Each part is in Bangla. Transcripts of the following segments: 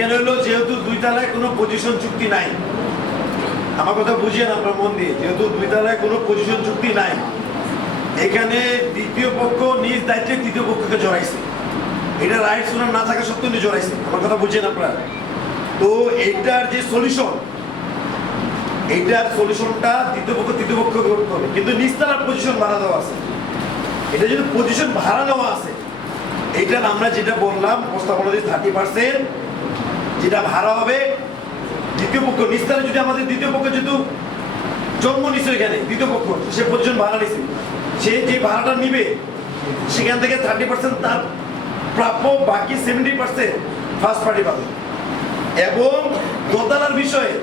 এখানে হলো যেহেতু দুই তলায় কোনো পজিশন চুক্তি নাই। আমার কথা বুঝিয়ে আপনার মন দিয়ে। যেহেতু দুই তলায় কোনো পজিশন চুক্তি নাই, এখানে দ্বিতীয় পক্ষ নিজ দায়িত্বে তৃতীয় পক্ষকে জড়াইছে। এটা রাইট শোনার না থাকা সত্ত্বেও জড়াইছে। আমার কথা বুঝছেন আপনারা। তো এইটার যে সলিউশন এইটার সলিউশনটা তৃতীয় পক্ষ তৃতীয় পক্ষ করতে হবে কিন্তু নিস্তালার পজিশন ভাড়া দেওয়া আছে। এটা যদি পজিশন ভাড়া নেওয়া আছে, এইটার আমরা যেটা বললাম প্রস্তাবনা দিয়ে থার্টি পার্সেন্ট যেটা ভাড়া হবে, দ্বিতীয় পক্ষ, নিস্তারে যদি আমাদের দ্বিতীয় পক্ষ যেহেতু জন্ম নিছে এখানে, দ্বিতীয় পক্ষ, সে পজিশন ভাড়া নিছে। সে যে ভাড়াটা নিবে, সেখান থেকে থার্টি পার্সেন্ট তার প্রাপ্য, বাকি সেভেন্টি পার্সেন্ট ফার্স্ট পার্টি পাবে। এবং দোতলার বিষয়ে,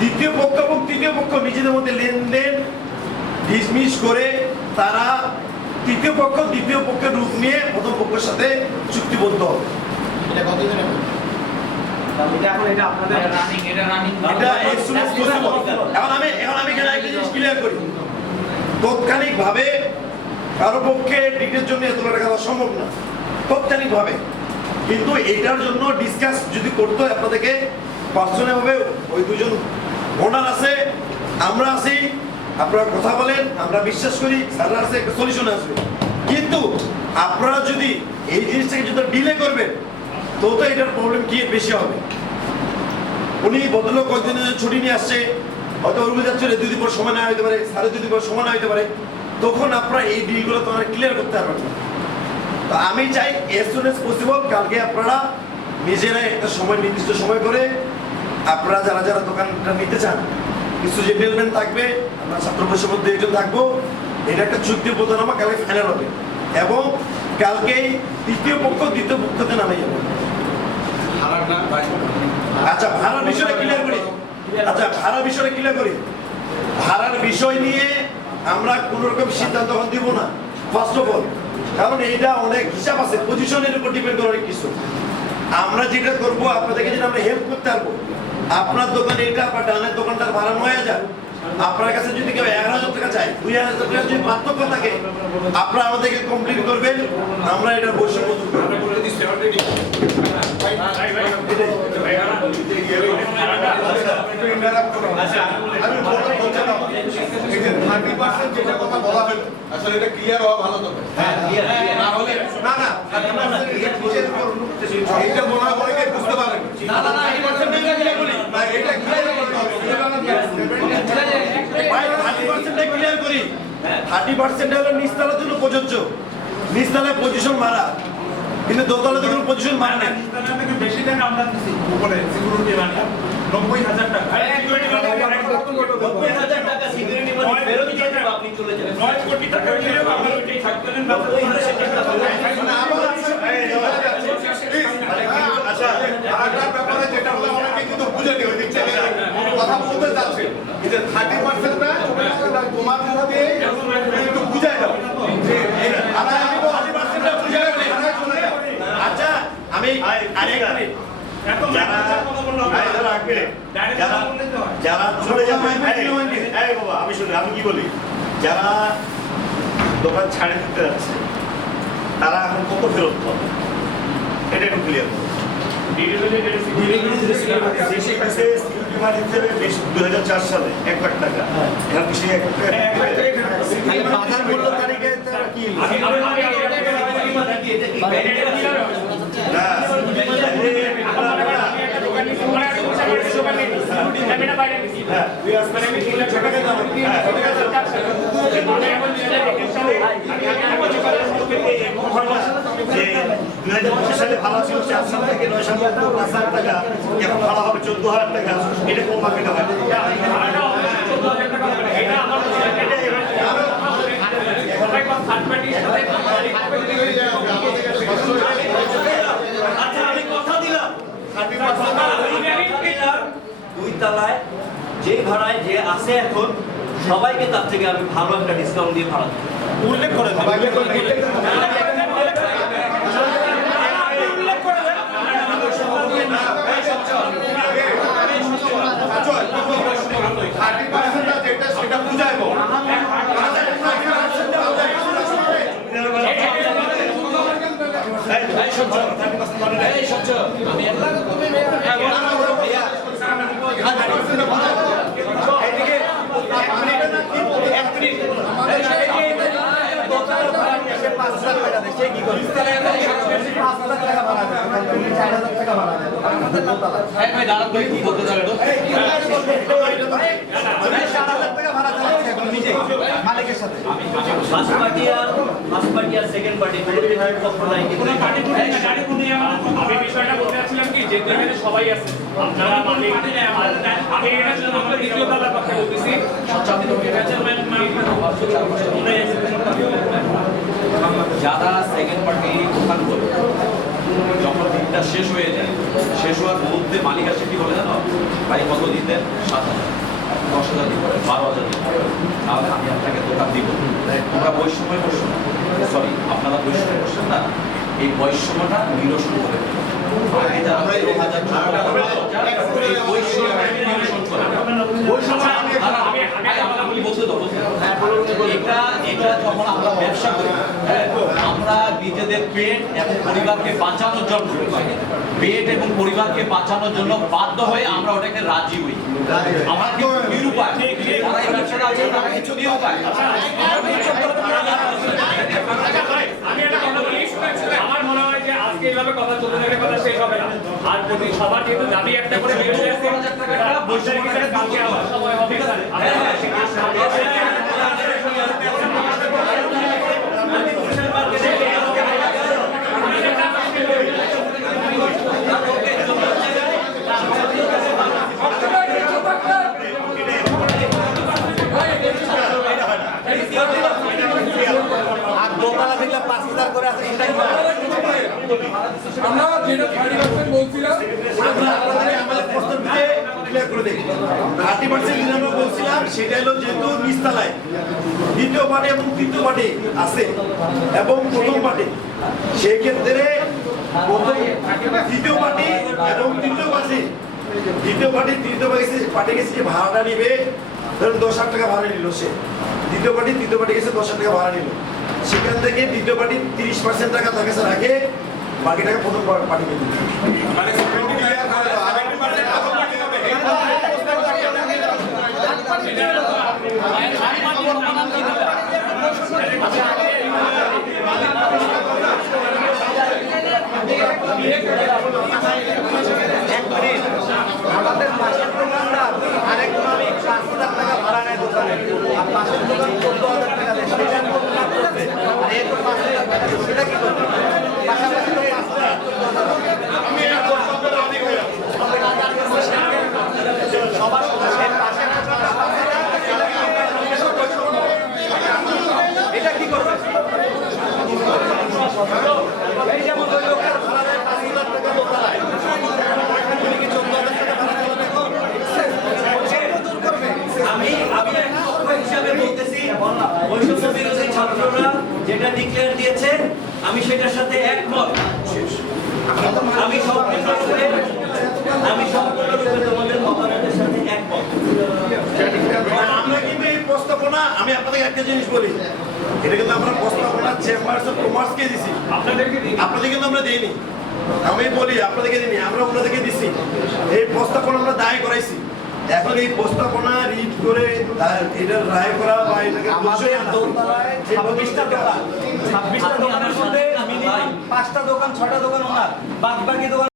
দ্বিতীয় পক্ষ এবং তৃতীয় পক্ষ নিজেদের মধ্যে লেনদেন, ডিসমিস করে তারা তৃতীয় পক্ষ, দ্বিতীয় পক্ষের রূপ নিয়ে প্রথম পক্ষের সাথে চুক্তিবদ্ধ হবে। এটা কতদিনের এখন এটা আপনাদের রানিং এটা রানিং এটা as soon as possible। এখন আমি এখন আমি এখানে একটা জিনিস ক্লিয়ার করি? তাৎক্ষণিকভাবে কারও পক্ষে ডিটের জন্য এত টাকা দেওয়া সম্ভব না। তাৎক্ষণিকভাবে। কিন্তু এটার জন্য ডিসকাস যদি করতে হয় আপনাদেরকে পার্সোনাল ভাবে ওই দুজন ওনার আছে আমরা আছি আপনারা কথা বলেন আমরা বিশ্বাস করি স্যাররা আছে একটা সলিউশন আসবে। কিন্তু আপনারা যদি এই জিনিসটাকে যদি ডিলে করবেন তো এটার প্রবলেম কি? বেশি হবে। উনি ভদ্রলোক কয়েকদিনের জন্য ছুটি নিয়ে আসছে, হয়তো অরুণ যাচ্ছে, দুই দিন পর সময় না হতে পারে, সাড়ে দুই দিন পর সময় না হতে পারে। তখন আপনারা এই ডিলগুলো তোমার ক্লিয়ার করতে পারবেন না। তো আমি চাই এস সুন এস পসিবল কালকে আপনারা নিজেরা একটা সময়, নির্দিষ্ট সময় করে আপনারা যারা যারা দোকানটা নিতে চান, কিছু জেন্টেলম্যান থাকবে, আমরা ছাত্র পরিষদের মধ্যে একজন থাকব, এটা একটা চুক্তি প্রধান আমার কালকে ফাইনাল হবে। এবং কালকেই তৃতীয় পক্ষ, দ্বিতীয় পক্ষতে নামে যাবে আচ্ছা ভাড়ার বিষয়টা ক্লিয়ার করি? আচ্ছা ভাড়ার বিষয়টা ক্লিয়ার করি? ভাড়ার বিষয় নিয়ে আমরা কোন রকম সিদ্ধান্ত এখন দিব না। ফার্স্ট অফ অল কারণ এইটা অনেক হিসাব আছে পজিশনের উপর ডিপেন্ড করে অনেক কিছু। আমরা যেটা করব, আপনাদেরকে যেটা আমরা হেল্প করতে পারব, আপনার দোকানে এটা, আপনার ডানের দোকানটার ভাড়া নয় হাজার। আপনার কাছে যদি কেউ এগারো হাজার টাকা চায়, দুই হাজার টাকা যদি পার্থক্য থাকে, আপনারা আমাদেরকে কমপ্লিট করবেন, আমরা এটা বৈষম্য যে 30% যেটা কথা বলা হলো, আসলে এটা clear হওয়া ভালো তবে। না হলে না না 30% কিসের উপর? এইটা অনেকে বুঝতে পারেন না না না এই ক্লিয়ার করি না এটা clear করতে হবে। থার্টি পার্সেন্টটা ক্লিয়ার করি থার্টি পার্সেন্ট হলো নিচতলার জন্য প্রযোজ্য নিচতলায় পজিশন মারা কিন্তু দোতলাতে কোনো পজিশন নেই তার থেকে বেশি টাকা আমরা দিচ্ছি উপরে সিকিউরিটি মানি নব্বই হাজার টাকা নব্বই হাজার টাকা সিকিউরিটি মানি ফেরত দিয়ে আপনি চলে যাবেন নয় কোটি টাকা দিলেও আমরা ওইটাই থাকতেন নব্বই হাজার টাকা মানে আবার আচ্ছা আরেকটার ব্যাপারে যেটা হলো অনেকে কিন্তু বুঝে দিক থেকে কথা বলতে যাচ্ছে এই যে 30% টা তোমার মধ্যে একটু বুঝাই দাও যে এই আরে আমি তো 30% বুঝাই দাও আরে শুনে যাও আচ্ছা আমি আরেক মিনিট এত যারা কথা বললাম এই যারা আগে, যারা যারা চলে যাবে বাবা আমি শুনি আমি কি বলি যারা দোকান ছাড়ে দিতে যাচ্ছে তারা এখন কত ফেরত পাবে এটা একটু ক্লিয়ার করুন দুই হাজার চার সালে এক লাখ টাকা এখন সেই এক লাখ টাকা বাজার মূল্য তারিখে তারা কি যে দুই হাজার পঁচিশ সালে ভাড়া ছিল চার সাল থেকে নয় সাল পর্যন্ত পাঁচ হাজার টাকা এখন ভাড়া হবে চোদ্দ হাজার টাকা এটা কোন মার্কেটে হয়? আচ্ছা আমি কথা দিলাম। দুই তলায় যে ভাড়ায় যে আছে এখন সবাইকে তার থেকে আমি ভালো একটা ডিসকাউন্ট দিয়ে ভাড়া উল্লেখ করে দেন। ভাই হ্যাঁ, ভাই দাঁড়ান কি করতে যাবে মালিকের সাথে। ফার্স্ট পার্টি আর ফার্স্ট পার্টি আর সেকেন্ড পার্টি কোনো বিধায়ক পক্ষ নাই কোনো পার্টি করে না গাড়ি করে আমি বিষয়টা বলতে চাচ্ছিলাম কি যে এখানে সবাই আছে। আপনারা মালিক আমি এটা জন্য আমাদের দ্বিতীয় তলার কথা বলতেছি। ঠিক আছে। যারা সেকেন্ড পার্টি দোকান করে যখন দিনটা শেষ হয়ে যায় শেষ হওয়ার মধ্যে মালিক আসে কি বলে জানো? ভাই কত দিতে সাত হাজার। দশ হাজার দিব বারো হাজার দিব তাহলে আমি আপনাকে দোকান দিব। তোমরা বৈষম্য বসো সরি আপনারা বৈষম্য বসেন না। এই বৈষম্যটা নিরসন করে আগে যারা হাজার টাকা এই বৈষম্যটা নিরসন করে বৈষম্য আমি বলতে দাও বলতে দাও। এটা এটা যখন আমরা ব্যবসা করি হ্যাঁ, আমরা নিজেদের পেট এবং পরিবারকে বাঁচানোর জন্য পেট এবং পরিবারকে বাঁচানোর জন্য বাধ্য হয়ে আমরা ওটাকে রাজি হই। আমরা কিন্তু নিরুপায়। যারা এই ব্যবসাটা আছে তারা কিছু নিরুপায় আমি একটা কথা বলি আমার মনে হয় যে এইভাবে কথা চলতে থাকলে কথা শেষ হবে না। আর প্রতি সবার যেহেতু দাবি একটা করে কালকে আবার সময় হবে দোতলা দেখলে পাঁচ হাজার করে আছে সেটা কি আমরা তৃতীয় পার্টি আছে তৃতীয় পার্টি দ্বিতীয় পার্টি তৃতীয় পার্টি পার্টি গেছে ভাড়াটা নিবে, ধরুন দশ হাজার টাকা ভাড়া নিল সে। দ্বিতীয় পার্টি তৃতীয় পার্টি গেছে দশ হাজার টাকা ভাড়া নিল। সেখান থেকে দ্বিতীয় পার্টি তিরিশ পার্সেন্ট টাকা তার কাছে রাখে বাকি টাকা প্রথম পার্টিকে দিবে মানে করে দাও। আগে 20% প্রথম party হবে। আমাদের পাশের দোকানদার আরেক মালিক পাঁচ হাজার টাকা ভাড়া নেয় দোকানে আর পাশের দোকান চোদ্দ হাজার টাকা দেয় সেটা কোন না করবে আর এর তো পাঁচ হাজার টাকা দেয়, সেটা কি করবে পাশাপাশি তো পাঁচ হাজার, চোদ্দ হাজার টাকা। আমি এটা পছন্দের অধিক হয়ে যাব। সবার সে পাশের দোকানটা পাঁচ হাজার, সেটা কি করবে? এটা কি করবে এই যেমন ওই লোকের ভাড়া দেয় পাঁচ হাজার টাকা দোতলায় উনি কি চোদ্দ হাজার টাকা ভাড়া দেবেন এখন? সেটা দূর করবে আমি আমি এক পক্ষ হিসাবে বলতেছি বৈষম্য বিরোধী ছাত্ররা যেটা ডিক্লেয়ার দিয়েছে আমি সেটার সাথে একমত। আমি সম্পূর্ণরূপে আমি সম্পূর্ণরূপে তোমাদের মতামতের সাথে একমত। আমরা কিন্তু এই প্রস্তাবনা আমি আপনাদের একটা জিনিস বলি। এটা কিন্তু আমরা প্রস্তাবনা চেম্বার্স অফ কমার্সকে দিছি। আপনাদেরকে আপনাদের কিন্তু আমরা দেইনি। আমি বলি আপনাদেরকে দিইনি আমরা ওনাদেরকে দিছি। এই প্রস্তাবনা আমরা দায় করাইছি। এখন এই প্রস্তাবনা রিড করে এটার এটা রায় করা বা এটাকে আমাদের দোতলায় ছাব্বিশটা দোকান। ছাব্বিশটা দোকানের মধ্যে পাঁচটা দোকান ছটা দোকান ওনার। বাদ বাকি দোকান